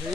এই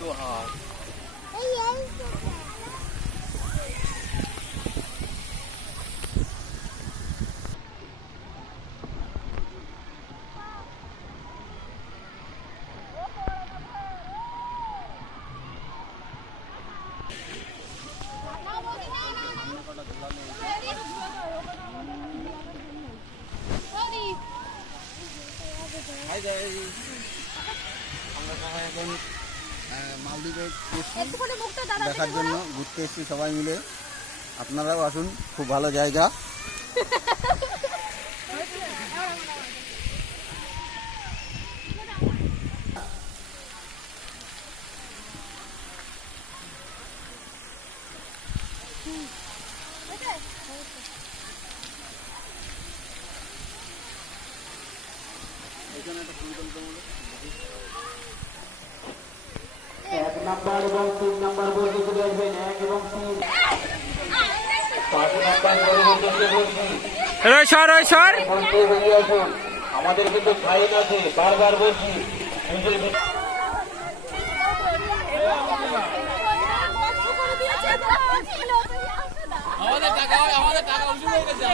তো হাত আমরা সবাই এখন মালদ্বীপে দেখার জন্য ঘুরতে এসেছি সবাই মিলে। আপনারাও আসুন, খুব ভালো জায়গা। এক নাম্বার এবং 3 নাম্বার বলতে চলে আসবেন, 1 এবং 3। 5 নাম্বার আমাদের কিন্তু ফাইন আছে, বারবার বলছি। আমাদের টাকা উঠে গেছে।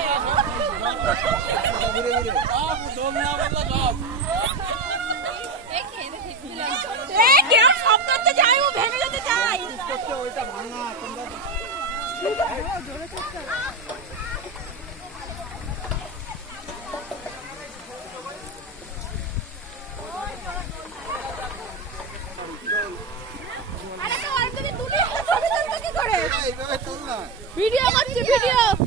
ভিডিও করছি ভিডিও।